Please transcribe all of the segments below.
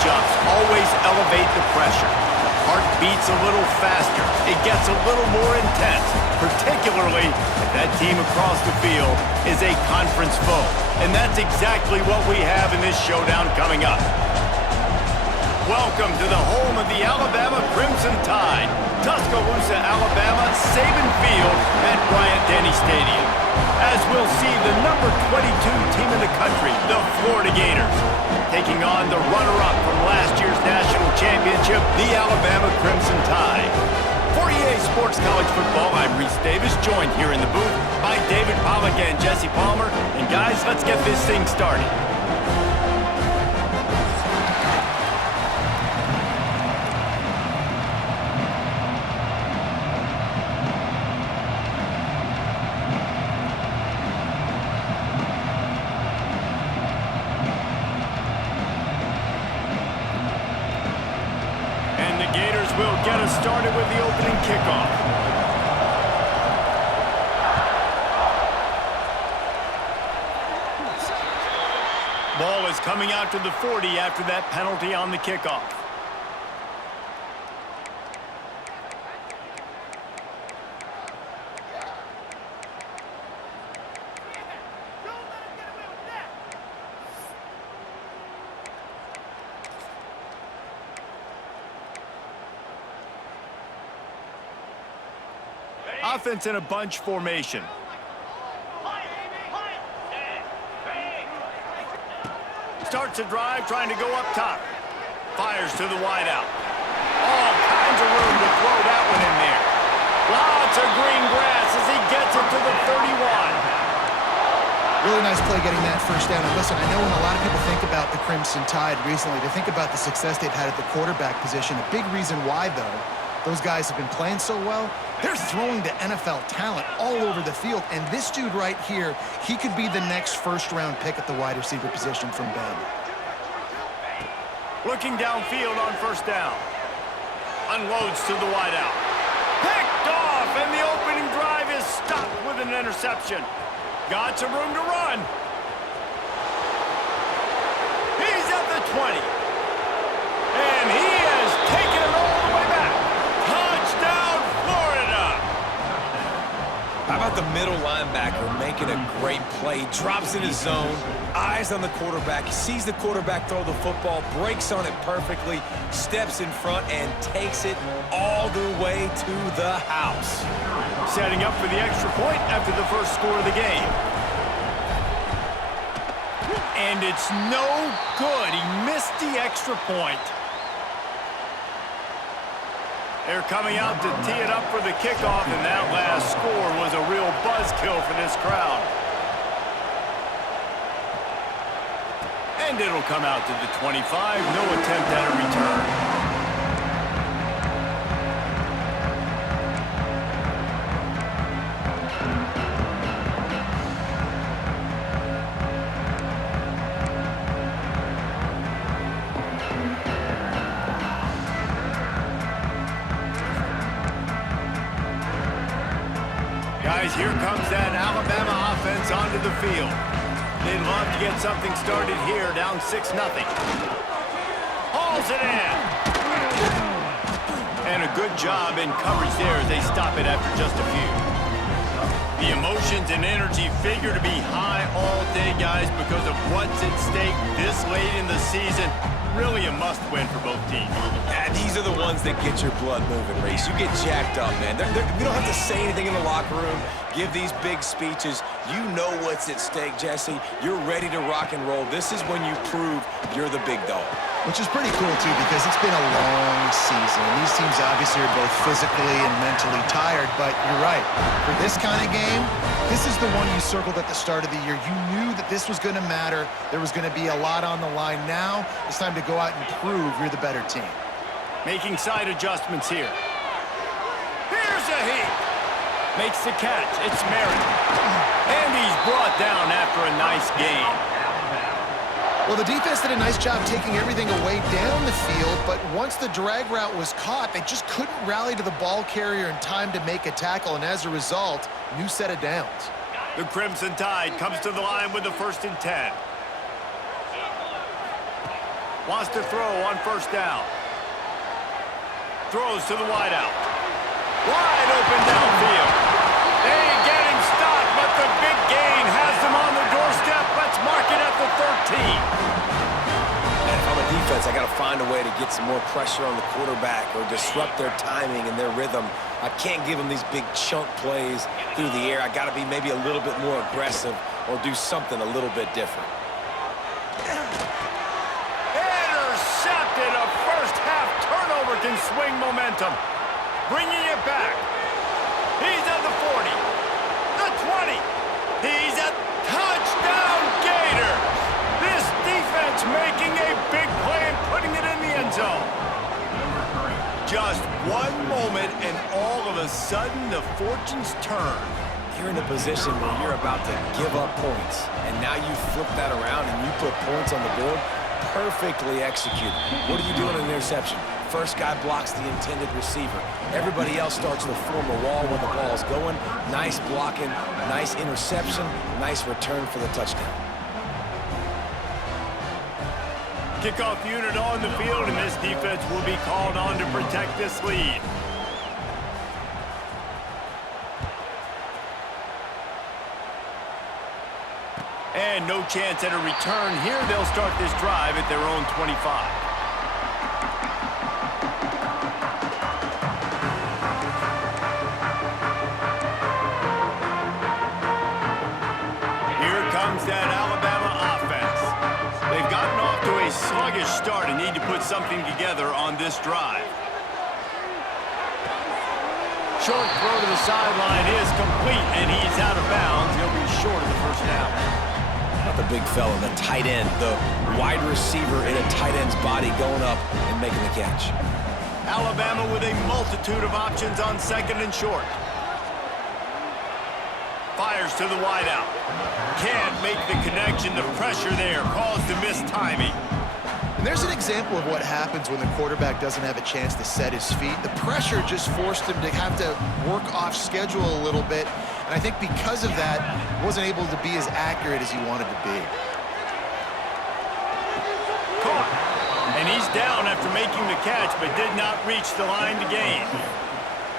change-ups always elevate the pressure. The heart beats a little faster. It gets a little more intense, particularly if that team across the field is a conference foe. And that's exactly what we have in this showdown coming up. Welcome to the home of the Alabama Crimson Tide. Tuscaloosa, Alabama, Saban Field at Bryant-Denny Stadium. As we'll see the number 22 team in the country, the Florida Gators, taking on the runner-up from last year's national championship, the Alabama Crimson Tide. For EA Sports College Football, I'm Reese Davis, joined here in the booth by David Pollack and Jesse Palmer. And guys, let's get this thing started. Will get us started with the opening kickoff. Ball is coming out to the 40 after that penalty on the kickoff. Offense in a bunch formation. Starts a drive trying to go up top. Fires to the wideout. All kinds of room to throw that one in there. Lots of green grass as he gets it to the 31. Really nice play getting that first down. And listen, I know when a lot of people think about the Crimson Tide recently, they think about the success they've had at the quarterback position. A big reason why, though, those guys have been playing so well, they're throwing to NFL talent all over the field. And this dude right here, he could be the next first-round pick at the wide receiver position from Bama. Looking downfield on first down. Unloads to the wideout. Picked off, and the opening drive is stopped with an interception. Got some room to run. He's at the 20. And he has taken it all the way back. Touchdown, Florida! How about the middle linebacker making a great play? Drops in his zone, eyes on the quarterback, sees the quarterback throw the football, breaks on it perfectly, steps in front, and takes it all the way to the house. Setting up for the extra point after the first score of the game. And it's no good. He missed the extra point. They're coming out to tee it up for the kickoff, and that last score was a real buzzkill for this crowd. And it'll come out to the 25. No attempt at a return. Guys, here comes that Alabama offense onto the field. They'd love to get something started here, down 6-0. Hauls it in. And a good job in coverage there as they stop it after just a few. The emotions and energy figure to be high all day, guys, because of what's at stake this late in the season. Really a must-win for both teams. Yeah, these are the ones that get your blood moving, Reese. You get jacked up, man. We don't have to say anything in the locker room, give these big speeches. You know what's at stake, Jesse. You're ready to rock and roll. This is when you prove you're the big dog. Which is pretty cool, too, because it's been a long season. These teams obviously are both physically and mentally tired, but you're right. For this kind of game, this is the one you circled at the start of the year. You knew that this was going to matter. There was going to be a lot on the line. Now it's time to go out and prove you're the better team. Making side adjustments here. Here's a heat. Makes the catch. It's Merritt. And he's brought down after a nice gain. Well, the defense did a nice job taking everything away down the field, but once the drag route was caught, they just couldn't rally to the ball carrier in time to make a tackle, and as a result, new set of downs. The Crimson Tide comes to the line with the 1st and 10. Wants to throw on first down. Throws to the wideout. Wide open downfield. They get him stopped, but the big gain has them on the doorstep. Let's mark it at the 13. And if I'm a defense, I got to find a way to get some more pressure on the quarterback or disrupt their timing and their rhythm. I can't give them these big chunk plays through the air. I got to be maybe a little bit more aggressive or do something a little bit different. Intercepted. A first-half turnover can swing momentum. Bringing it back. He's at the 40. The 20. He's at touchdown Gator. This defense making a big play and putting it in the end zone. Just one moment and all of a sudden the fortunes turn. You're in a position where you're about to give up points, and now you flip that around and you put points on the board. Perfectly executed. What do you do in an interception? First guy blocks the intended receiver. Everybody else starts to form a wall when the ball's going. Nice blocking, nice interception, nice return for the touchdown. Kickoff unit on the field, and this defense will be called on to protect this lead. And no chance at a return here. They'll start this drive at their own 25. Here comes that Alabama offense. They've gotten off to a sluggish start and need to put something together on this drive. Short throw to the sideline is complete, and he's out of bounds. He'll be short of the first down. Not the big fella, the tight end, the wide receiver in a tight end's body going up and making the catch. Alabama with a multitude of options on second and short. Fires to the wideout. Can't make the connection. The pressure there caused the missed timing. And there's an example of what happens when the quarterback doesn't have a chance to set his feet. The pressure just forced him to have to work off schedule a little bit. And I think because of that, wasn't able to be as accurate as he wanted to be. Caught. And he's down after making the catch, but did not reach the line to gain.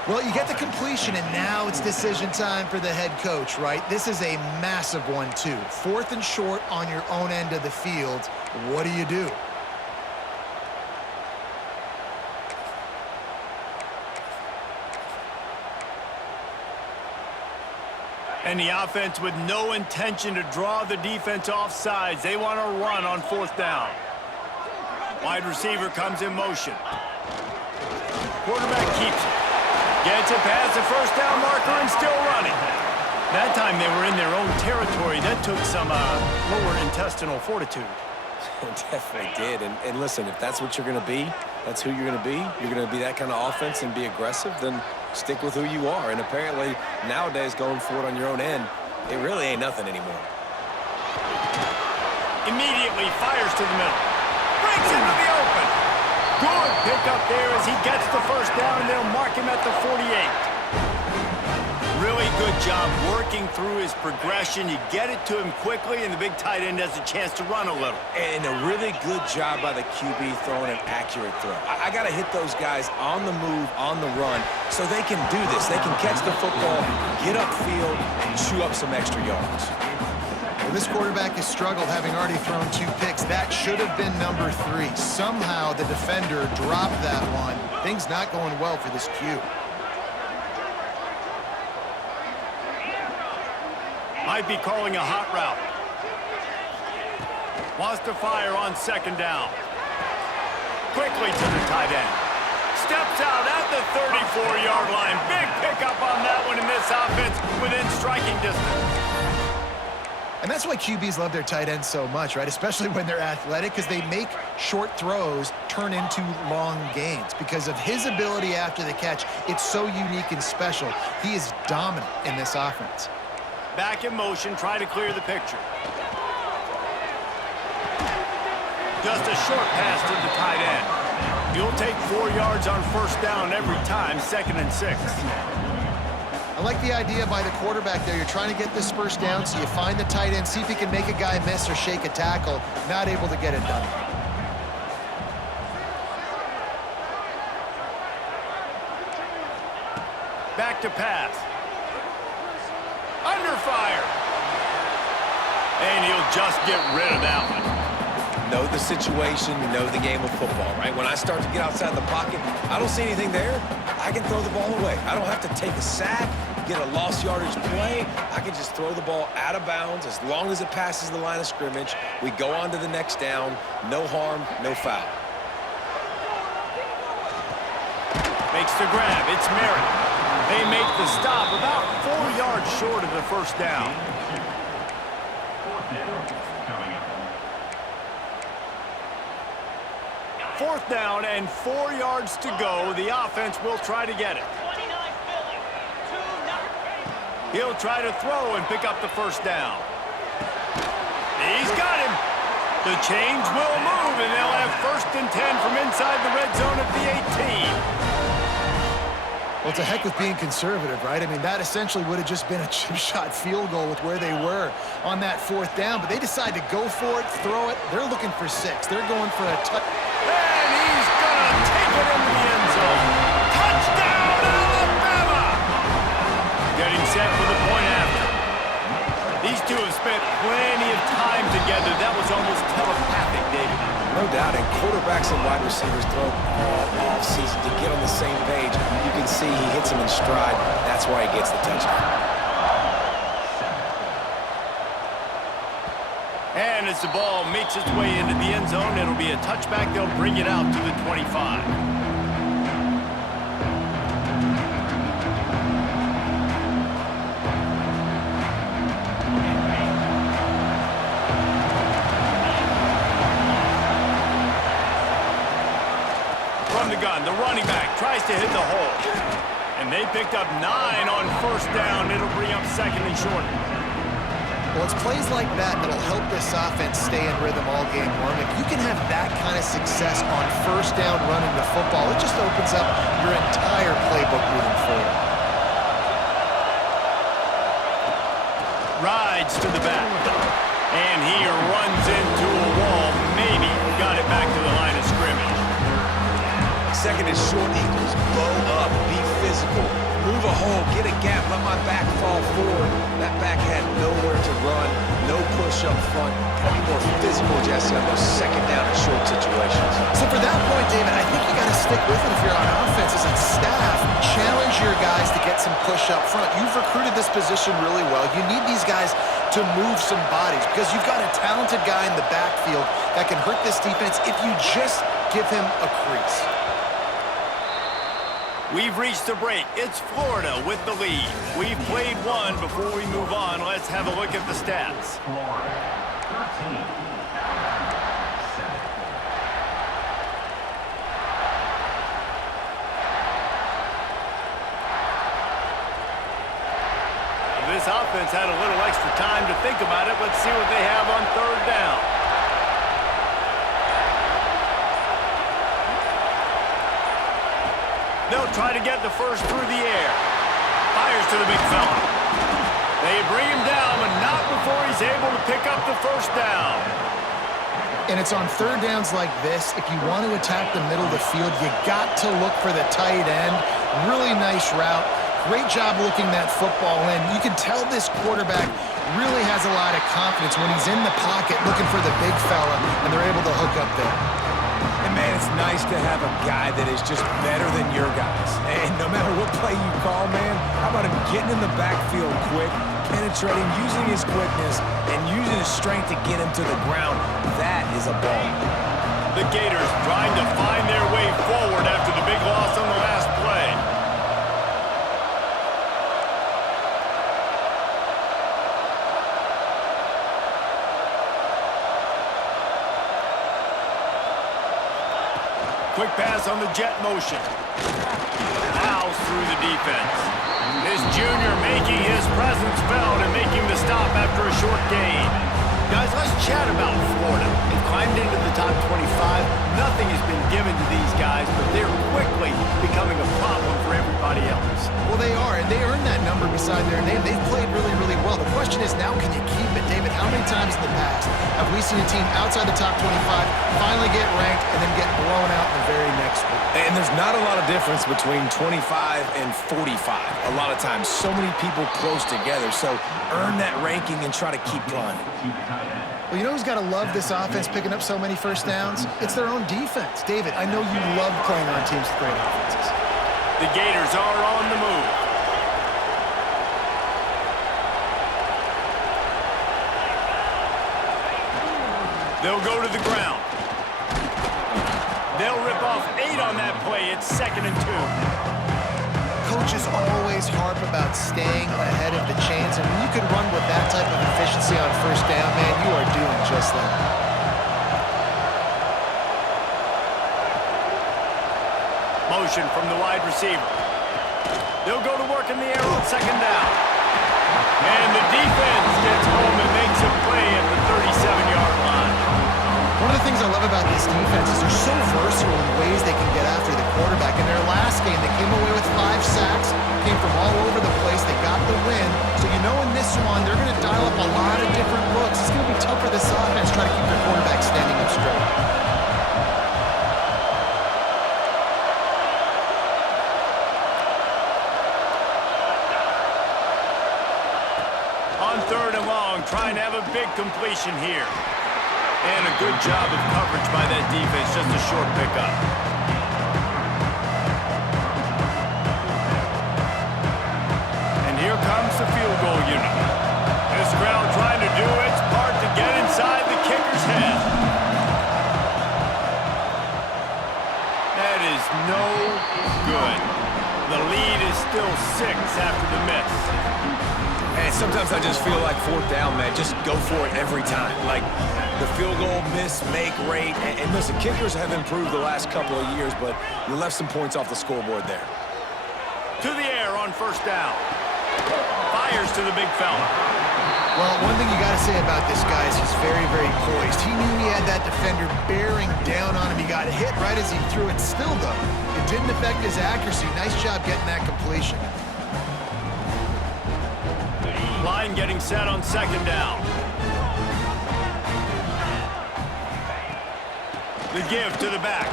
Well, you get the completion, and now it's decision time for the head coach, right? This is a massive one, too. 4th and short on your own end of the field. What do you do? And the offense with no intention to draw the defense off sides. They want to run on 4th down. Wide receiver comes in motion. Quarterback keeps it. Gets it past the first down marker and still running. That time they were in their own territory. That took some lower intestinal fortitude. It definitely did. And listen, if that's what you're going to be, that's who you're going to be. You're going to be that kind of offense and be aggressive, then stick with who you are. And apparently, nowadays, going for it on your own end, it really ain't nothing anymore. Immediately fires to the middle. Breaks into the open. Good pickup there as he gets the first down, and they'll mark him at the 48. Really good job working through his progression. You get it to him quickly, and the big tight end has a chance to run a little. And a really good job by the QB throwing an accurate throw. I got to hit those guys on the move, on the run, so they can do this. They can catch the football, get upfield, and chew up some extra yards. Well, this quarterback has struggled, having already thrown 2 picks. That should have been number 3. Somehow the defender dropped that one. Things not going well for this Q. Might be calling a hot route. Wants to fire on 2nd down. Quickly to the tight end. Steps out at the 34-yard line. Big pickup on that one in this offense within striking distance. And that's why QBs love their tight ends so much, right? Especially when they're athletic, because they make short throws turn into long gains. Because of his ability after the catch, it's so unique and special. He is dominant in this offense. Back in motion, try to clear the picture. Just a short pass to the tight end. You'll take 4 yards on first down every time, 2nd and 6. I like the idea by the quarterback there. You're trying to get this first down, so you find the tight end, see if he can make a guy miss or shake a tackle. Not able to get it done. Back to pass. Under fire. And he'll just get rid of that one. Know the situation, know the game of football, right? When I start to get outside the pocket, I don't see anything there, I can throw the ball away. I don't have to take a sack, get a lost yardage play. I can just throw the ball out of bounds as long as it passes the line of scrimmage. We go on to the next down. No harm, no foul. Makes the grab. It's Merritt. They make the stop about 4 yards short of the first down. Fourth down and 4 yards to go. The offense will try to get it. He'll try to throw and pick up the first down. He's got him. The chains will move, and they'll have 1st and 10 from inside the red zone at the 18. Well, it's a heck with being conservative, right? I mean, that essentially would have just been a chip shot field goal with where they were on that 4th down, but they decide to go for it, throw it. They're looking for 6. They're going for a touch. And he's going to take it into the end zone. Touchdown, Alabama! Getting set for the point after. These two have spent plenty of time together. That was almost telepathic, David. No doubt, and quarterbacks and wide receivers throw all offseason to get on the same page. You can see he hits him in stride. That's why he gets the touchdown. And as the ball makes its way into the end zone, it'll be a touchback. They'll bring it out to the 25. Gun. The running back tries to hit the hole. And they picked up 9 on first down. It'll bring up 2nd and short. Well, it's plays like that that'll help this offense stay in rhythm all game long. If you can have that kind of success on first down running the football, it just opens up your entire playbook moving forward. Rides to the back. And he runs into a wall. Maybe got it back to the line of scrimmage. 2nd and short equals bow up, be physical, move a hole, get a gap, let my back fall forward. That back had nowhere to run, no push up front. Gotta be more physical, Jesse, on those 2nd down and short situations. So for that point, David, I think you got to stick with it if you're on offense as a staff. Challenge your guys to get some push up front. You've recruited this position really well. You need these guys to move some bodies because you've got a talented guy in the backfield that can hurt this defense if you just give him a crease. We've reached the break. It's Florida with the lead. We've played one. Before we move on, let's have a look at the stats. Florida, 13. This offense had a little extra time to think about it. Let's see what they have on 3rd down. They'll try to get the first through the air. Fires to the big fella. They bring him down, but not before he's able to pick up the first down. And it's on 3rd downs like this. If you want to attack the middle of the field, you got to look for the tight end. Really nice route. Great job looking that football in. You can tell this quarterback really has a lot of confidence when he's in the pocket looking for the big fella, and they're able to hook up there. And, man, it's nice to have a guy that is just better than your guys. And no matter what play you call, man, how about him getting in the backfield quick, penetrating, using his quickness, and using his strength to get him to the ground? That is a ball. The Gators trying to find their way forward after the big loss on the last play. Quick pass on the jet motion. Fouls through the defense. This junior making his presence felt and making the stop after a short gain. Guys, let's chat about Florida. They've climbed into the top 25. Nothing has been given to these guys, but they're quickly becoming a problem for everybody else. Well, they are, and they earned that number beside their name. They've played really, really well. well. The question is now, can you keep it? David, how many times in the past have we seen a team outside the top 25 finally get ranked and then get blown out in the very next week? And there's not a lot of difference between 25 and 45 a lot of times. So many people close together. So earn that ranking and try to keep climbing. Well, you know who's got to love this offense picking up so many first downs? It's their own defense. David, I know you love playing on teams with great offenses. The Gators are on the move. They'll go to the ground. They'll rip off 8 on that play. It's 2nd and 2. Coaches always harp about staying ahead of the chains, and when you can run with that type of efficiency on first down, man, you are doing just that. Motion from the wide receiver. They'll go to work in the air on 2nd down. And the defense gets home and makes a play at the 37-yard line. One of the things I love about this defense is they're so versatile in ways they can get after the quarterback. In their last game, they came away with 5 sacks, came from all over the place. They got the win. So you know in this one, they're going to dial up a lot of different looks. It's going to be tough for this offense trying to keep their quarterback standing up straight. On 3rd and long, trying to have a big completion here. And a good job of coverage by that defense, just a short pickup. And here comes the field goal unit. This crowd trying to do its part to get inside the kicker's head. That is no good. The lead is still 6 after the miss. And sometimes I just feel like 4th down, man. Just go for it every time. Like the field goal miss, make rate. And listen, kickers have improved the last couple of years, but you left some points off the scoreboard there. To the air on 1st down. Fires to the big fella. Well, one thing you got to say about this guy is he's very, very poised. He knew he had that defender bearing down on him. He got hit right as he threw it. Still, though, it didn't affect his accuracy. Nice job getting that completion. Line getting set on 2nd down. The give to the back.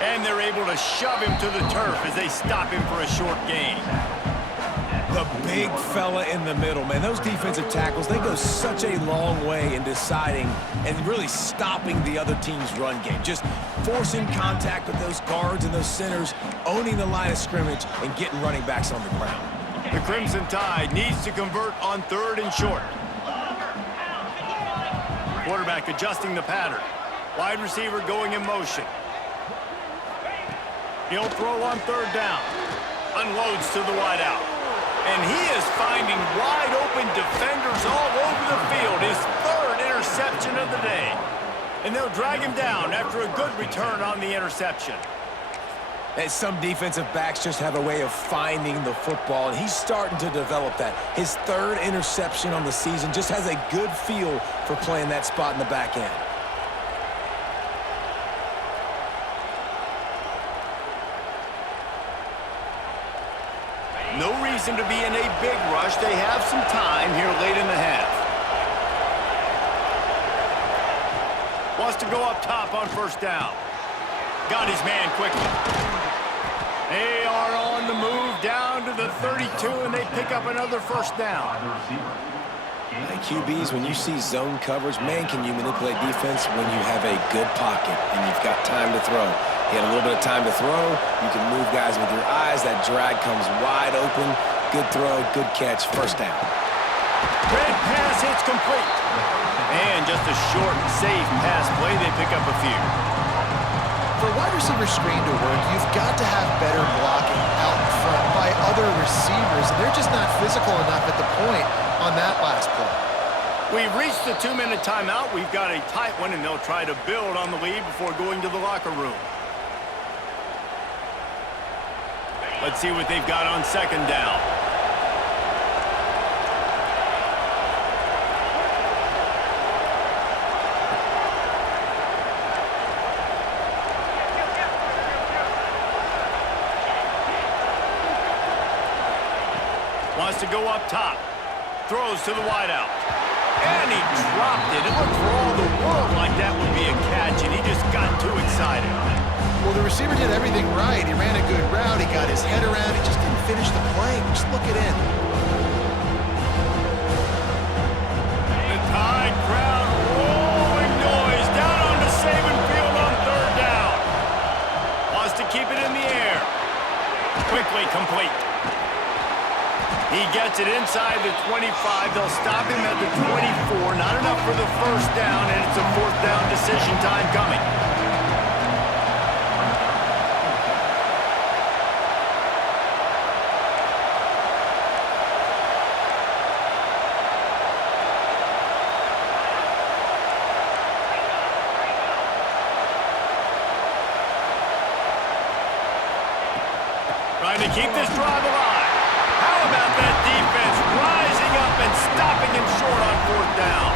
And they're able to shove him to the turf as they stop him for a short gain. The big fella in the middle, man. Those defensive tackles, they go such a long way in deciding and really stopping the other team's run game. Just forcing contact with those guards and those centers, owning the line of scrimmage, and getting running backs on the ground. The Crimson Tide needs to convert on 3rd and short. Quarterback adjusting the pattern. Wide receiver going in motion. He'll throw on 3rd down. Unloads to the wideout. And he is finding wide open defenders all over the field. His 3rd interception of the day. And they'll drag him down after a good return on the interception. And some defensive backs just have a way of finding the football, and he's starting to develop that. His 3rd interception on the season, just has a good feel for playing that spot in the back end. No reason to be in a big rush. They have some time here late in the half. Wants to go up top on 1st down. Got his man quickly. They are on the move down to the 32, and they pick up another 1st down. Hey, QBs, when you see zone coverage, man, can you manipulate defense when you have a good pocket and you've got time to throw. He had a little bit of time to throw. You can move guys with your eyes. That drag comes wide open. Good throw, good catch, 1st down. Red pass hits complete. And just a short, safe pass play. They pick up a few. For a wide receiver screen to work, you've got to have better blocking out in front by other receivers. They're just not physical enough at the point on that last play. We've reached the 2-minute timeout. We've got a tight one, and they'll try to build on the lead before going to the locker room. Let's see what they've got on 2nd down. Wants to go up top. Throws to the wideout. And he dropped it. It looked for all the world like that would be a catch, and he just got too excited. Well, the receiver did everything right. He ran a good route. He got his head around. He just didn't finish the play. Just look it in. The Tide crowd rolling noise down onto Saban Field on third down. Wants to keep it in the air. Quickly complete. He gets it inside the 25. They'll stop him at the 24. Not enough for the first down, and it's a fourth down decision time coming. Trying to keep this drive alive. How about that defense rising up and stopping him short on fourth down?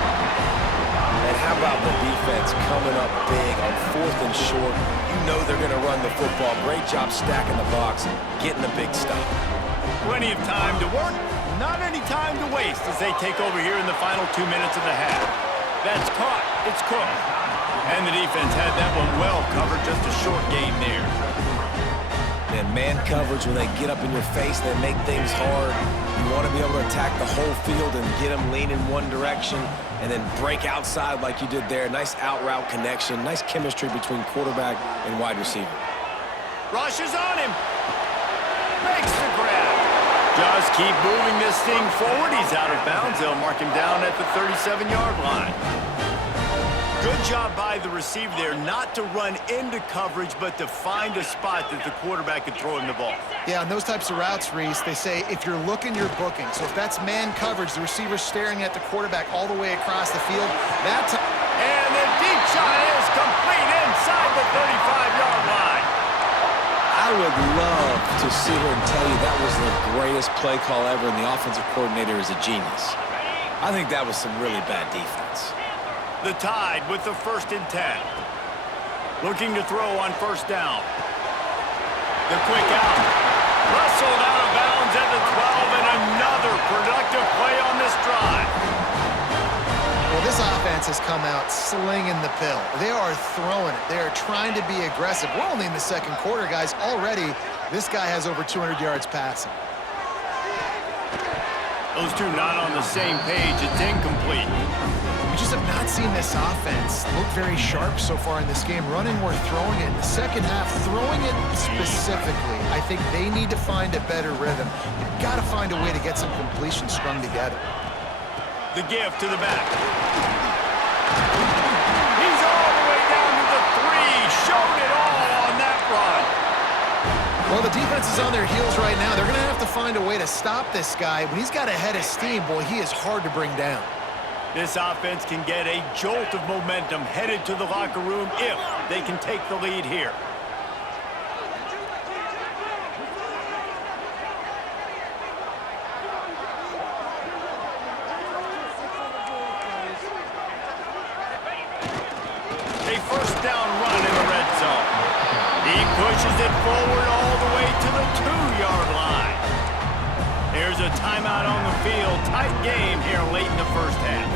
And how about the defense coming up big on fourth and short? You know they're going to run the football. Great job stacking the box, getting the big stop. Plenty of time to work, not any time to waste as they take over here in the final 2 minutes of the half. That's caught. It's cooked. And the defense had that one well covered, just a short game there. And man coverage, when they get up in your face, they make things hard. You want to be able to attack the whole field and get them lean in one direction and then break outside like you did there. Nice out route connection, nice chemistry between quarterback and wide receiver. Rushes on him. Makes the grab. Just keep moving this thing forward. He's out of bounds. They'll mark him down at the 37-yard line. Good job by the receiver there not to run into coverage, but to find a spot that the quarterback could throw him the ball. Yeah, on those types of routes, Reese, they say if you're looking, you're booking. So if that's man coverage, the receiver's staring at the quarterback all the way across the field, that's... And the deep shot is complete inside the 35-yard line. I would love to sit here and tell you that was the greatest play call ever, and the offensive coordinator is a genius. I think that was some really bad defense. The Tide with the 1st and 10. Looking to throw on first down. The quick out. Wrestled out of bounds at the 12, and another productive play on this drive. Well, this offense has come out slinging the pill. They are throwing it. They are trying to be aggressive. We're only in the second quarter, guys. Already, this guy has over 200 yards passing. Those two not on the same page. It's incomplete. We just have not seen this offense look very sharp so far in this game, running or throwing it. In the second half, throwing it specifically, I think they need to find a better rhythm. You've got to find a way to get some completions strung together. The give to the back. He's all the way down to the 3. Showed it all on that run. Well, the defense is on their heels right now. They're going to have to find a way to stop this guy. When he's got a head of steam, boy, he is hard to bring down. This offense can get a jolt of momentum headed to the locker room if they can take the lead here. A first down run in the red zone. He pushes it forward all the way to the 2-yard line. There's a timeout on the field. Tight game here late in the first half.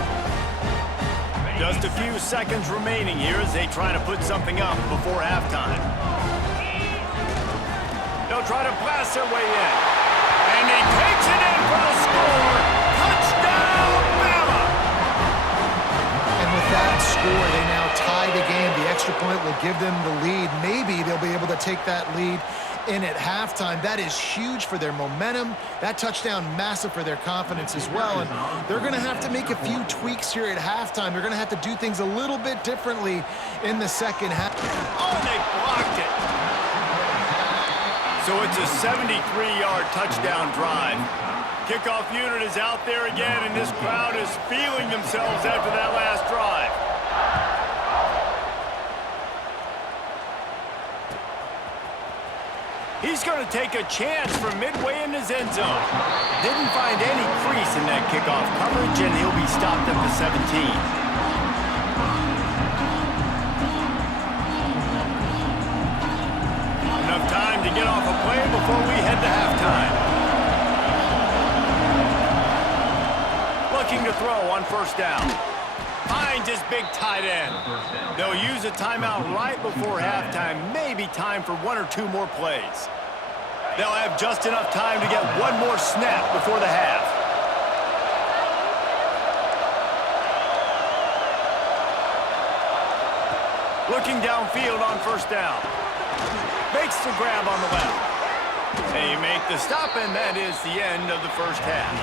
Just a few seconds remaining here as they try to put something up before halftime. They'll try to blast their way in. And he takes it in for the score. Touchdown, Bama! And with that score, they now tie the game. The extra point will give them the lead. Maybe they'll be able to take that lead in at halftime. That is huge for their momentum. That touchdown, massive for their confidence as well. And they're going to have to make a few tweaks here at halftime. They're going to have to do things a little bit differently in the second half. Oh, they blocked it. So it's a 73-yard touchdown drive. Kickoff unit is out there again, and this crowd is feeling themselves after that last drive. He's going to take a chance from midway in his end zone. Didn't find any crease in that kickoff coverage, and he'll be stopped at the 17. Enough time to get off a play before we head to halftime. throw on first down. Finds his big tight end. They'll use a timeout right before halftime. Maybe time for 1 or 2 more plays. They'll have just enough time to get 1 more snap before the half. Looking downfield on first down. Makes the grab on the left. They make the stop, and that is the end of the first half.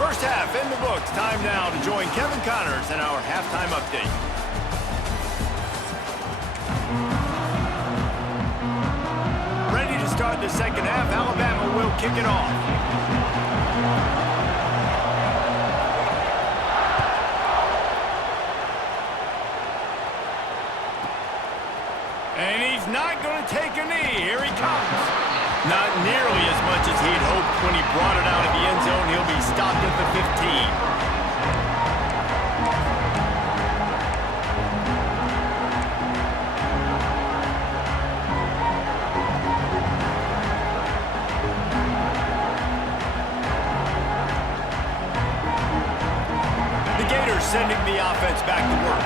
First half in the books. Time now to join Kevin Connors in our halftime update. Ready to start the second half. Alabama will kick it off. And he's not going to take a knee. Here he comes. Not nearly as much as he'd hoped when he brought it out of the end zone. He'll be stopped at the 15. The Gators sending the offense back to work.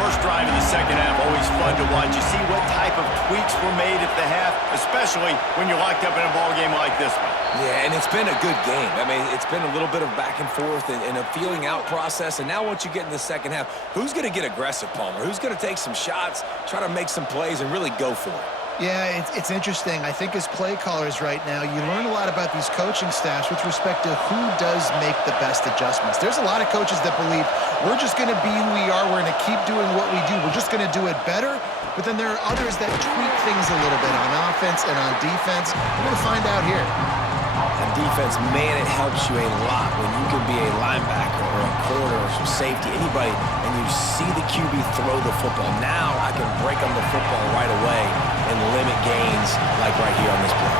First drive of the second half, always fun to watch. You see what type of tweaks were made at the half, especially when you're locked up in a ball game like this one. Yeah, and it's been a good game. I mean, it's been a little bit of back and forth and a feeling out process. And now once you get in the second half, who's going to get aggressive, Palmer? Who's going to take some shots, try to make some plays, and really go for it? Yeah, it's interesting. I think as play callers right now, you learn a lot about these coaching staffs with respect to who does make the best adjustments. There's a lot of coaches that believe we're just going to be who we are. We're going to keep doing what we do. We're just going to do it better. But then there are others that tweak things a little bit on offense and on defense. We're going to find out here. On defense, man, it helps you a lot when you can be a linebacker or a corner or some safety, anybody, and you see the QB throw the football. Now I can break on the football right away and limit gains like right here on this play.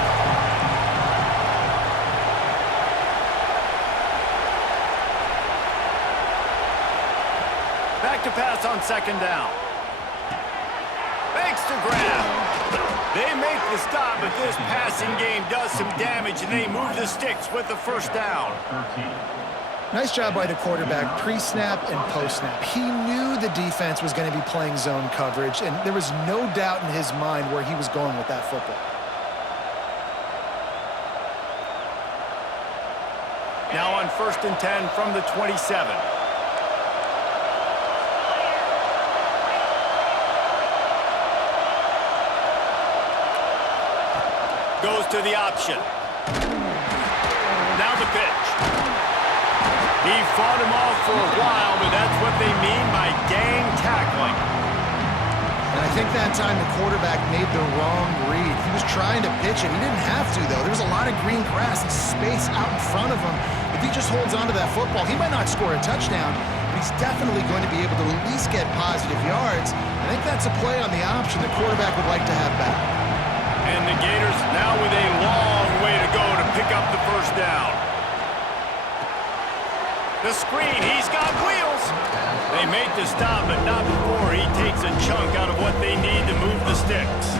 Back to pass on second down. Makes the grab. They make the stop, but this passing game does some damage, and they move the sticks with the first down. Nice job by the quarterback, pre-snap and post-snap. He knew the defense was going to be playing zone coverage, and there was no doubt in his mind where he was going with that football. Now on 1st and 10 from the 27. Goes to the option. Now the pitch. He fought him off for a while, but that's what they mean by gang tackling. And I think that time the quarterback made the wrong read. He was trying to pitch it. He didn't have to, though. There was a lot of green grass and space out in front of him. If he just holds on to that football, he might not score a touchdown, but he's definitely going to be able to at least get positive yards. I think that's a play on the option the quarterback would like to have back. And the Gators now with a long way to go to pick up the first down. The screen, he's got wheels. They make the stop, but not before he takes a chunk out of what they need to move the sticks.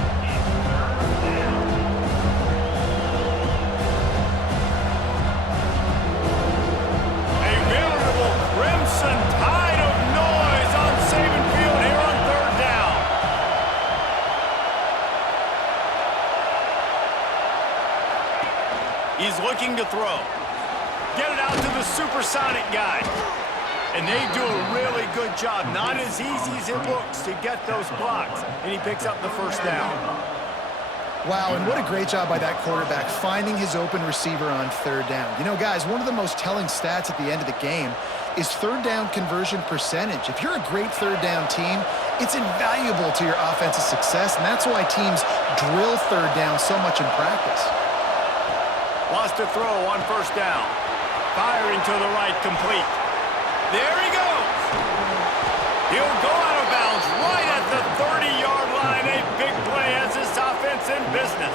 A veritable crimson tide of noise on Saban Field here on third down. He's looking to throw. Get it out to the supersonic guy. And they do a really good job. Not as easy as it looks to get those blocks. And he picks up the first down. Wow, and what a great job by that quarterback finding his open receiver on third down. You know, guys, one of the most telling stats at the end of the game is third down conversion percentage. If you're a great third down team, it's invaluable to your offensive success, and that's why teams drill third down so much in practice. Lost a throw on first down. Firing to the right, complete. There he goes. He'll go out of bounds right at the 30-yard line. A big play as this offense in business.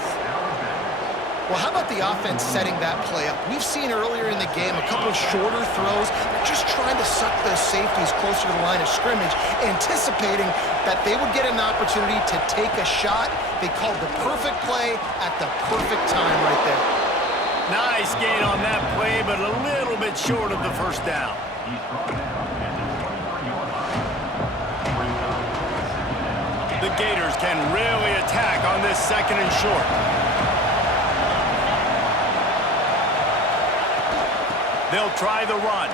Well, how about the offense setting that play up? We've seen earlier in the game a couple of shorter throws. They're just trying to suck those safeties closer to the line of scrimmage, anticipating that they would get an opportunity to take a shot. They called the perfect play at the perfect time right there. Nice gain on that play, but a little bit short of the first down. He's brought down at the 23-yard line. The Gators can really attack on this second and short. They'll try the run.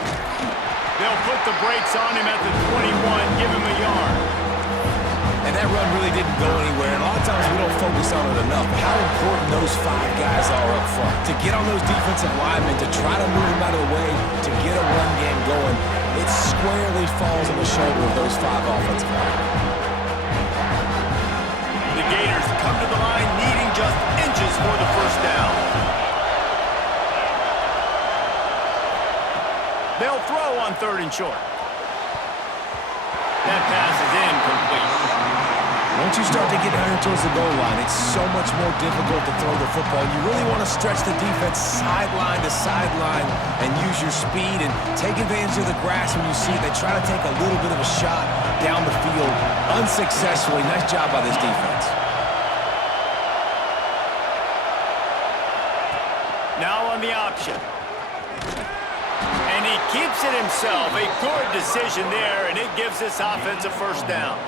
They'll put the brakes on him at the 21, give him a yard. And that run really didn't go anywhere. And a lot of times we don't focus on it enough. How important those 5 guys are up front. To get on those defensive linemen, to try to move them out of the way, to get a run game going, it squarely falls on the shoulder of those 5 offensive linemen. The Gators come to the line needing just inches for the first down. They'll throw on 3rd and short. That pass is incomplete. Once you start to get down here towards the goal line, it's so much more difficult to throw the football. You really want to stretch the defense sideline to sideline and use your speed and take advantage of the grass when you see it. They try to take a little bit of a shot down the field unsuccessfully. Nice job by this defense. Now on the option. And he keeps it himself. A good decision there, and it gives this offense a first down.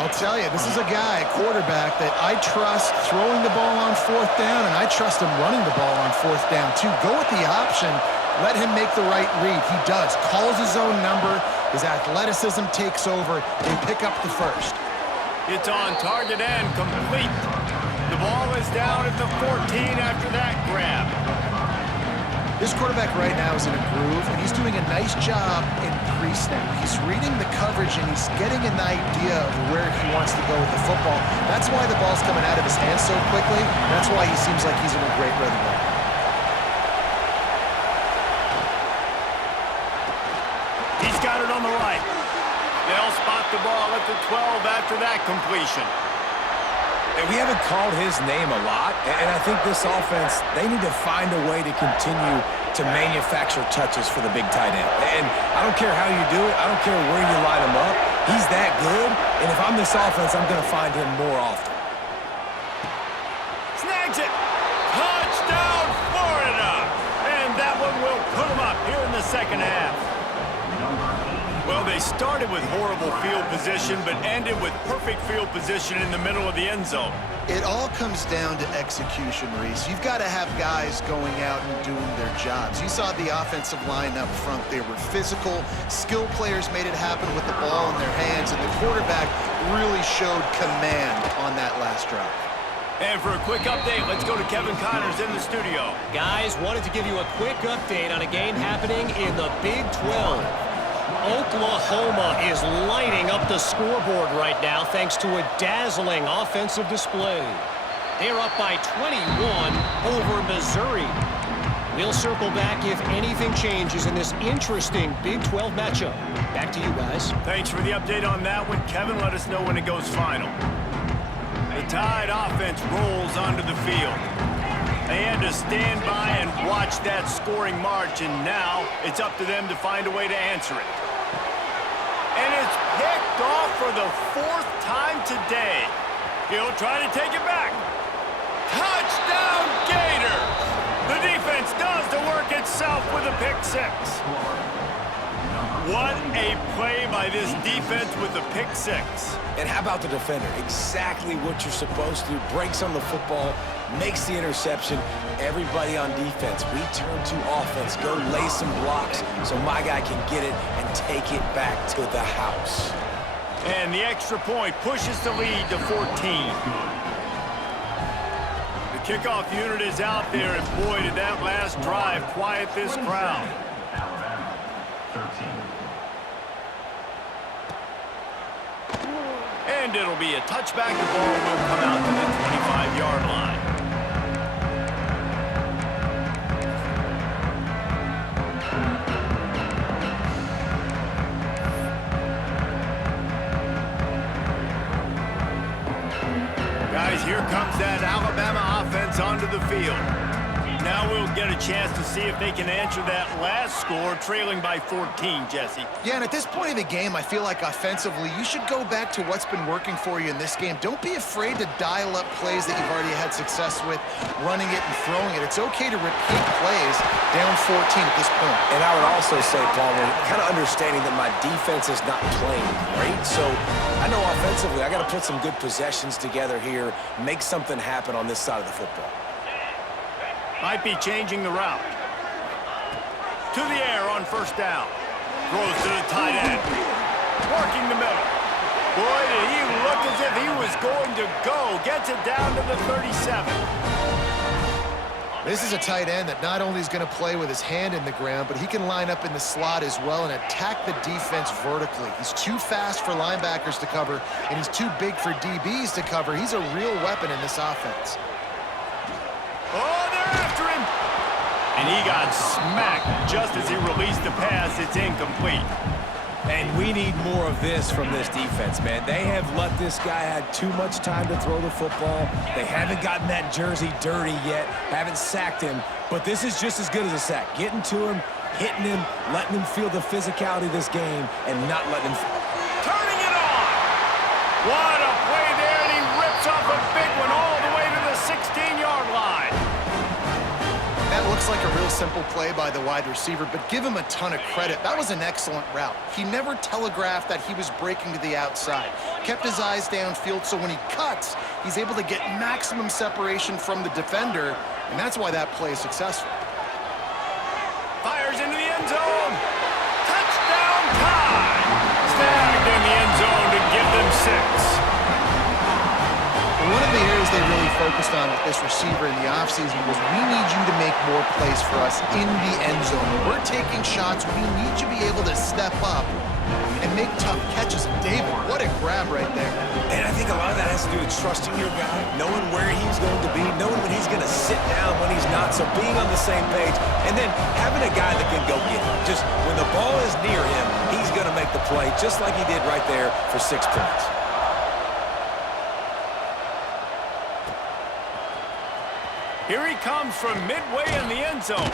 I'll tell you, this is a guy, quarterback, that I trust throwing the ball on 4th down, and I trust him running the ball on 4th down, too. Go with the option. Let him make the right read. He does. Calls his own number. His athleticism takes over. They pick up the first. It's on target and complete. The ball is down at the 14 after that grab. This quarterback right now is in a groove, and he's doing a nice job in pre-snap. He's reading the coverage, and he's getting an idea of where he wants to go with the football. That's why the ball's coming out of his hands so quickly. That's why he seems like he's in a great rhythm right now. He's got it on the right. They'll spot the ball at the 12 after that completion. And we haven't called his name a lot, and I think this offense, they need to find a way to continue to manufacture touches for the big tight end. And I don't care how you do it. I don't care where you line him up. He's that good, and if I'm this offense, I'm going to find him more often. Snags it. Touchdown, Florida. And that one will put him up here in the second half. Well, they started with horrible field position, but ended with perfect field position in the middle of the end zone. It all comes down to execution, Reese. You've got to have guys going out and doing their jobs. You saw the offensive line up front. They were physical. Skill players made it happen with the ball in their hands, and the quarterback really showed command on that last drive. And for a quick update, let's go to Kevin Connors in the studio. Guys, wanted to give you a quick update on a game happening in the Big 12. Oklahoma is lighting up the scoreboard right now thanks to a dazzling offensive display. They're up by 21 over Missouri. We'll circle back if anything changes in this interesting Big 12 matchup. Back to you guys. Thanks for the update on that one. Kevin, let us know when it goes final. The Tide offense rolls onto the field. They had to stand by and watch that scoring march, and now it's up to them to find a way to answer it. And it's picked off for the 4th time today. He'll try to take it back. Touchdown, Gators! The defense does the work itself with a pick 6. What a play by this defense with the pick 6. And how about the defender? Exactly what you're supposed to do. Breaks on the football, makes the interception. Everybody on defense, we turn to offense. Go lay some blocks so my guy can get it and take it back to the house. And the extra point pushes the lead to 14. The kickoff unit is out there, and boy, did that last drive quiet this crowd. Alabama, 13. And it'll be a touchback. The ball will come out to the 25-yard line. Guys, here comes that Alabama offense onto the field. Now we'll get a chance to see if they can answer that last score, trailing by 14, Jesse. Yeah, and at this point of the game, I feel like offensively, you should go back to what's been working for you in this game. Don't be afraid to dial up plays that you've already had success with, running it and throwing it. It's okay to repeat plays down 14 at this point. And I would also say, Palmer, kind of understanding that my defense is not playing great, so I know offensively I got to put some good possessions together here, make something happen on this side of the football. Might be changing the route. To the air on first down. Throws to the tight end. Working the middle. Boy, did he look as if he was going to go. Gets it down to the 37. This is a tight end that not only is going to play with his hand in the ground, but he can line up in the slot as well and attack the defense vertically. He's too fast for linebackers to cover, and he's too big for DBs to cover. He's a real weapon in this offense. Oh, they're after him. And he got smacked just as he released the pass. It's incomplete. And we need more of this from this defense, man. They have let this guy have too much time to throw the football. They haven't gotten that jersey dirty yet, haven't sacked him. But this is just as good as a sack. Getting to him, hitting him, letting him feel the physicality of this game, and not letting him... Turning it on. What a play there, and he rips off a big one all the way to the 16-yard line. That looks like a real simple play by the wide receiver, but give him a ton of credit. That was an excellent route. He never telegraphed that he was breaking to the outside. Kept his eyes downfield, so when he cuts, he's able to get maximum separation from the defender, and that's why that play is successful. Fires into the end zone. Touchdown time. Snagged in the end zone to give them 6. One of the areas they really focused on with this receiver in the offseason was we need you to make more plays for us in the end zone. When we're taking shots, we need you to be able to step up and make tough catches. And David, what a grab right there. And I think a lot of that has to do with trusting your guy, knowing where he's going to be, knowing when he's going to sit down, when he's not, so being on the same page, and then having a guy that can go get it. Just when the ball is near him, he's going to make the play, just like he did right there for 6 points. Here he comes from midway in the end zone.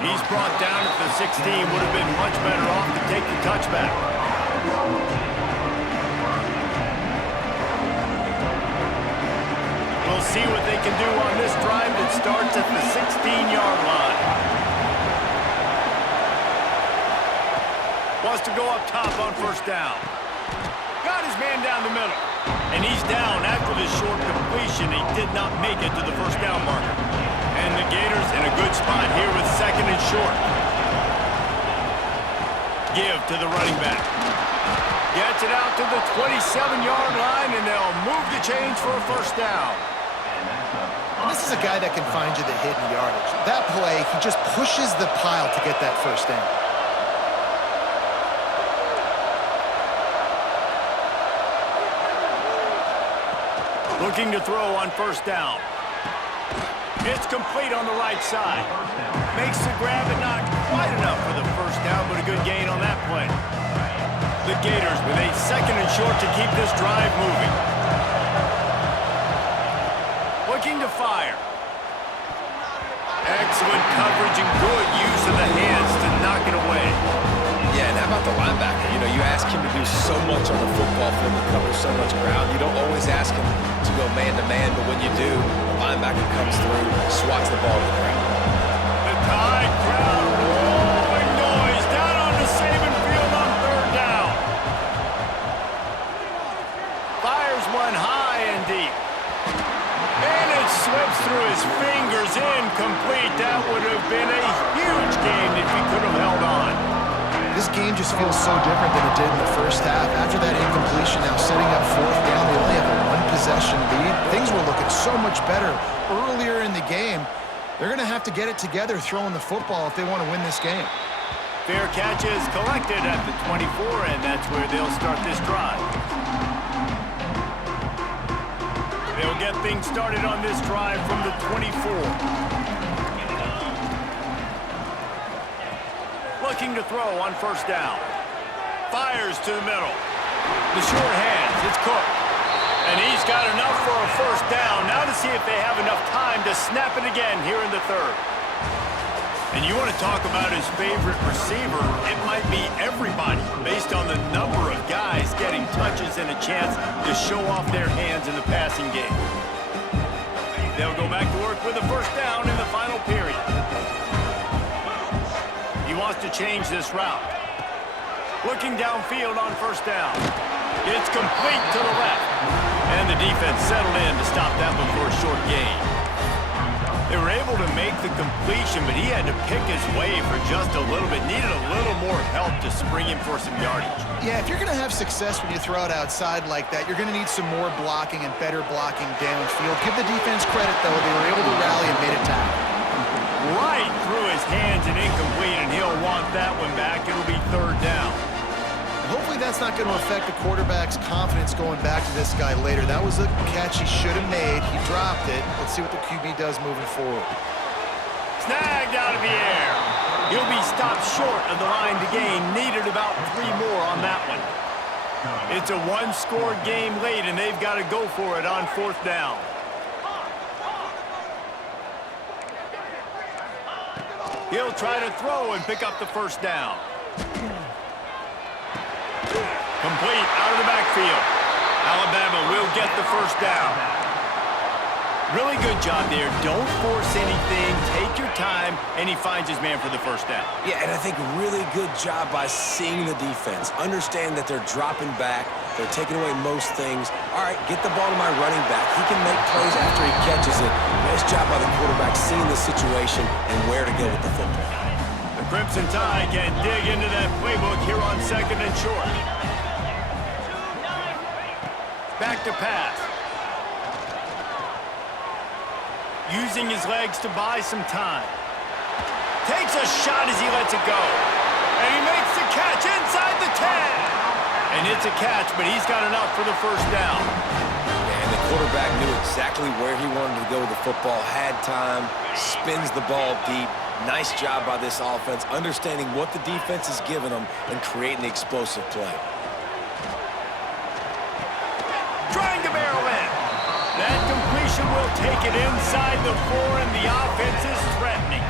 He's brought down at the 16. Would have been much better off to take the touchback. We'll see what they can do on this drive that starts at the 16-yard line. Wants to go up top on first down. Got his man down the middle. And he's down after the short completion. He did not make it to the first down marker. And the Gators in a good spot here with 2nd and short. Give to the running back. Gets it out to the 27-yard line, and they'll move the chains for a first down. And this is a guy that can find you the hidden yardage. That play, he just pushes the pile to get that first down. Looking to throw on first down. It's complete on the right side. Makes the grab and not quite enough for the first down, but a good gain on that play. The Gators with a 2nd and short to keep this drive moving. Looking to fire. Excellent coverage and good use of the hands to knock it away. Yeah, and how about the linebacker? You know, you ask him to do so much on the football field to cover so much ground. You don't always ask him to go man-to-man, but when you do, the linebacker comes through, swats the ball to the ground. The Tide crowd rolling noise down on the Saban field on 3rd down. Fires one high and deep. And it slips through his fingers, incomplete. That would have been a huge gain if he could have held on. This game just feels so different than it did in the first half. After that incompletion, now setting up 4th down, they only have a 1-possession lead. Things were looking so much better earlier in the game. They're going to have to get it together throwing the football if they want to win this game. Fair catch is collected at the 24, and that's where they'll start this drive. They'll get things started on this drive from the 24. Looking to throw on first down. Fires to the middle. The short hands, it's Cook. And he's got enough for a first down. Now to see if they have enough time to snap it again here in the third. And you want to talk about his favorite receiver, it might be everybody based on the number of guys getting touches and a chance to show off their hands in the passing game. They'll go back to work with a first down in the final period. He wants to change this route. Looking downfield on first down. It's complete to the left. And the defense settled in to stop that one for a short gain. They were able to make the completion, but he had to pick his way for just a little bit. Needed a little more help to spring him for some yardage. Yeah, if you're going to have success when you throw it outside like that, you're going to need some more blocking and better blocking downfield. Give the defense credit, though. They were able to rally and made a tackle. Right through his hands and incomplete, and he'll want that one back. It'll be third down. Hopefully that's not going to affect the quarterback's confidence going back to this guy later. That was a catch he should have made. He dropped it. Let's see what the QB does moving forward. Snagged out of the air. He'll be stopped short of the line to gain. Needed about 3 more on that one. It's a one-score game late, and they've got to go for it on fourth down. He'll try to throw and pick up the first down. Complete out of the backfield. Alabama will get the first down. Really good job there. Don't force anything. Take your time, and he finds his man for the first down. Yeah, and I think really good job by seeing the defense. Understand that they're dropping back. They're taking away most things. All right, get the ball to my running back. He can make plays after he catches it. Nice job by the quarterback seeing the situation and where to go with the football. The Crimson Tide can dig into that playbook here on second and short. Back to pass. Using his legs to buy some time. Takes a shot as he lets it go. And he makes the catch inside the 10. And it's a catch, but he's got enough for the first down. And the quarterback knew exactly where he wanted to go with the football, had time, spins the ball deep. Nice job by this offense, understanding what the defense is giving them and creating the explosive play. Trying to barrel in. That completion will take it inside the 4, and the offense is threatening.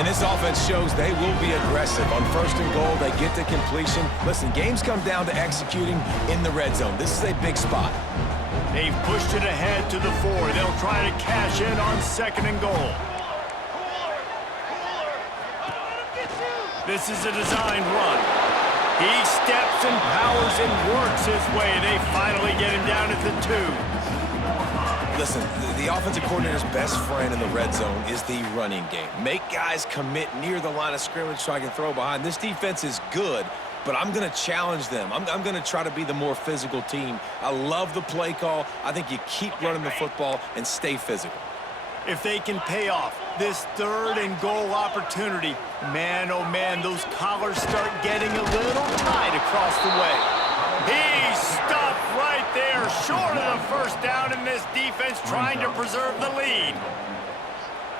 And this offense shows they will be aggressive. On first and goal, they get the completion. Listen, games come down to executing in the red zone. This is a big spot. They've pushed it ahead to the 4. They'll try to cash in on second and goal. This is a designed run. He steps and powers and works his way. They finally get him down at the 2. Listen, the offensive coordinator's best friend in the red zone is the running game. Make guys commit near the line of scrimmage so I can throw behind. This defense is good, but I'm going to challenge them. I'm going to try to be the more physical team. I love the play call. I think you keep running the football and stay physical. If they can pay off this third and goal opportunity, man, oh man, those collars start getting a little tight across the way. He's stopped right there, short of the first down, in this defense trying to preserve the lead.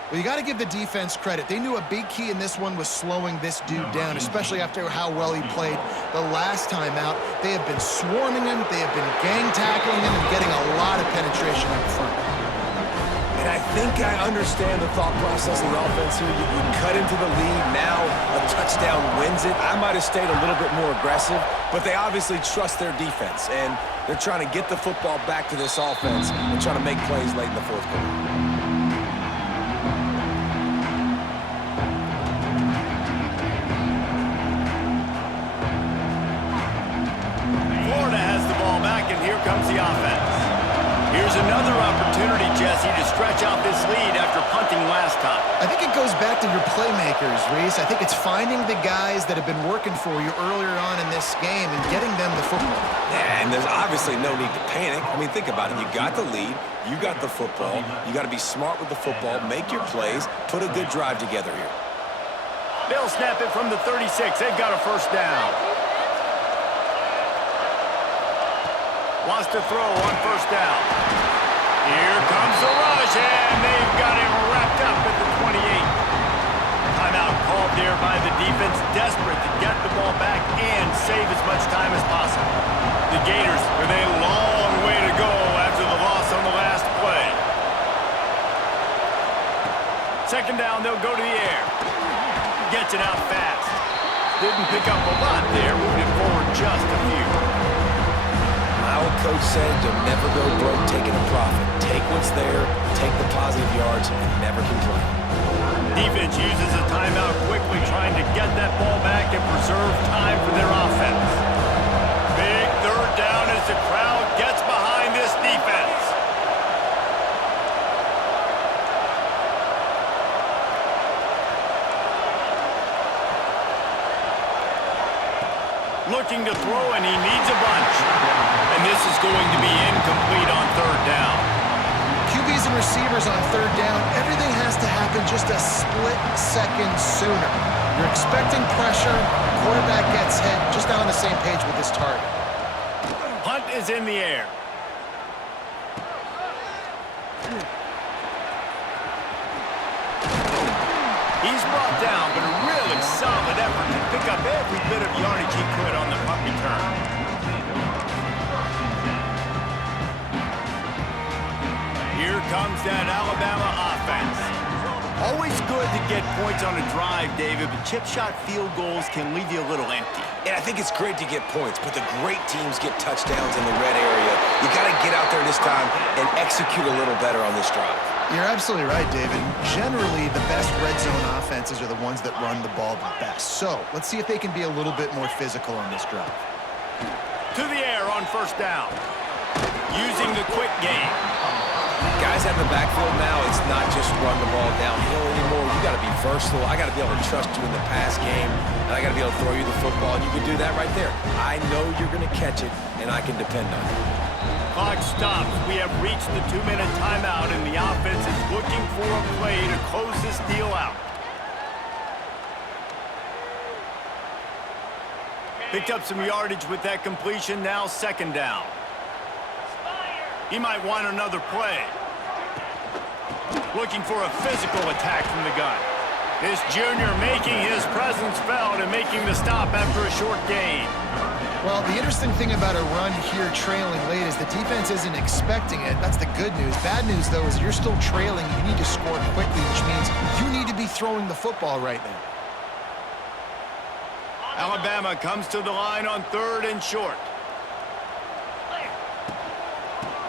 Well, you got to give the defense credit. They knew a big key in this one was slowing this dude down, especially after how well he played the last time out. They have been swarming him, they have been gang tackling him, and getting a lot of penetration up front. And I think I understand the thought process of the offense here. You cut into the lead, now a touchdown wins it. I might have stayed a little bit more aggressive, but they obviously trust their defense, and they're trying to get the football back to this offense and trying to make plays late in the fourth quarter. Florida has the ball back, and here comes the offense. Here's another opportunity, Jesse, to stretch out this lead after punting last time. I think it goes back to your playmakers, Reese. I think it's finding the guys that have been working for you earlier on in this game and getting them the football. Yeah, and there's obviously no need to panic. I mean, think about it. You got the lead. You got the football. You got to be smart with the football. Make your plays. Put a good drive together here. They'll snap it from the 36. They've got a first down. Wants to throw on first down. Here comes the rush, and they've got him wrapped up at the 28. Timeout called there by the defense, desperate to get the ball back and save as much time as possible. The Gators, with a long way Second down, they'll go to the air. Gets it out fast. Didn't pick up a lot there, moving it forward just a few. My old coach said you'll never go broke taking a profit. Take what's there, take the positive yards, and never complain. Defense uses a timeout quickly, trying to get that ball back and preserve time for their offense. Big third down as the crowd gets behind this defense. Looking to throw, and he needs a bunch. And this is going to be incomplete on third down. QBs and receivers on third down, everything has to happen just a split second sooner. You're expecting pressure, the quarterback gets hit, just not on the same page with his target. Hunt is in the air. He's brought down, but a really solid effort to pick up every bit of yardage he could on the punt return. Here comes that Alabama offense. Always good to get points on a drive, David, but chip shot field goals can leave you a little empty. And I think it's great to get points, but the great teams get touchdowns in the red area. You got to get out there this time and execute a little better on this drive. You're absolutely right, David. Generally, the best red zone offenses are the ones that run the ball the best. So, let's see if they can be a little bit more physical on this drive. To the air on first down. Using the quick game. Guys out in the backfield now, it's not just run the ball downhill anymore. You got to be versatile. I got to be able to trust you in the pass game, and I got to be able to throw you the football, and you can do that right there. I know you're going to catch it, and I can depend on it. Clock stops. We have reached the 2-minute timeout, and the offense is looking for a play to close this deal out. Picked up some yardage with that completion. Now second down. He might want another play. Looking for a physical attack from the gun. This junior making his presence felt and making the stop after a short gain. Well, the interesting thing about a run here trailing late is the defense isn't expecting it. That's the good news. Bad news, though, is you're still trailing. You need to score quickly, which means you need to be throwing the football right now. Alabama comes to the line on third and short.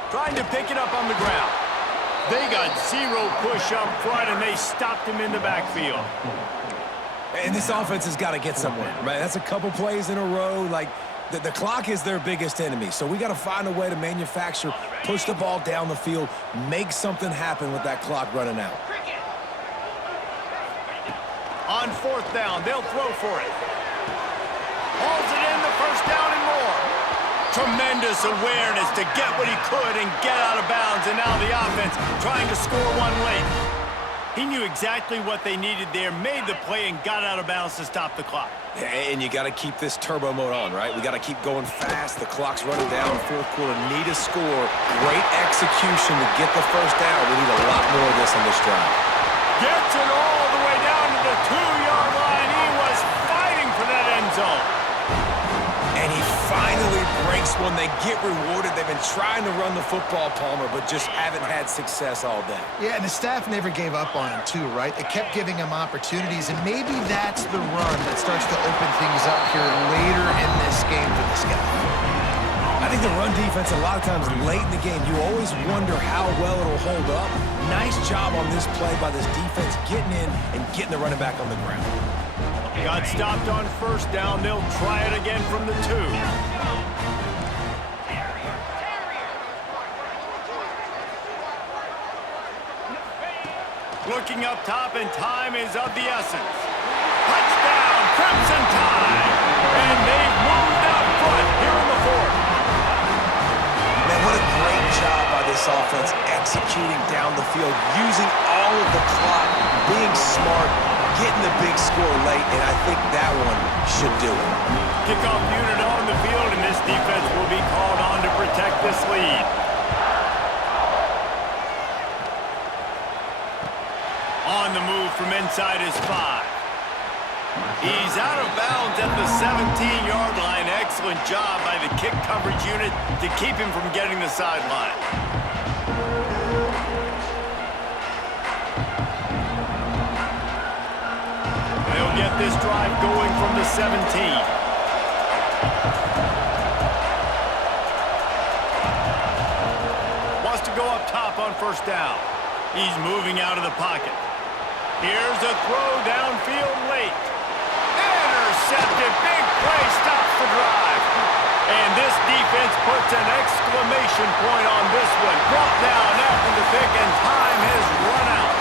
Trying to pick it up on the ground. They got zero push up front, and they stopped him in the backfield. And this offense has got to get somewhere, right? That's a couple plays in a row. Like, the clock is their biggest enemy. So we got to find a way to manufacture, push the ball down the field, make something happen with that clock running out. On fourth down, they'll throw for it. Hauls it in, the first down and more. Tremendous awareness to get what he could and get out of bounds, and now the offense trying to score one late. He knew exactly what they needed there, made the play, and got out of bounds to stop the clock. And you got to keep this turbo mode on, right? We got to keep going fast. The clock's running down. Fourth quarter, need a score. Great execution to get the first down. We need a lot more of this on this drive. Gets it all the way down to the 2-yard line. He was fighting for that end zone. And he finally breaks one. They get rewarded. They've been trying to run the football, Palmer, but just haven't had success all day. Yeah, and the staff never gave up on him, too, right? They kept giving him opportunities, and maybe that's the run that starts to open things up here later in this game for this guy. I think the run defense, a lot of times late in the game, you always wonder how well it'll hold up. Nice job on this play by this defense, getting in and getting the running back on the ground. Got stopped on first down. They'll try it again from the 2. Looking up top, and time is of the essence. Touchdown, Crimson Tide! And they've moved out front here in the 4th. Man, what a great job by this offense executing down the field, using all of the clock, being smart, getting the big score late, and I think that one should do it. Kickoff unit on the field, and this defense will be called on to protect this lead. On the move from inside his 5. He's out of bounds at the 17-yard line. Excellent job by the kick coverage unit to keep him from getting the sideline. get this drive going from the 17. Wants to go up top on first down. He's moving out of the pocket. Here's a throw downfield late. Intercepted. Big play stops the drive. And this defense puts an exclamation point on this one. Brought down after the pick, and time has run out.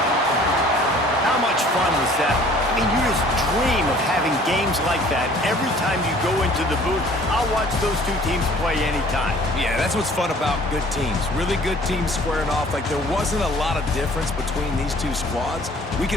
How much fun was that? I mean, you just dream of having games like that every time you go into the booth. I'll watch those two teams play anytime. Yeah, that's what's fun about good teams. Really good teams squaring off. Like, there wasn't a lot of difference between these two squads. We can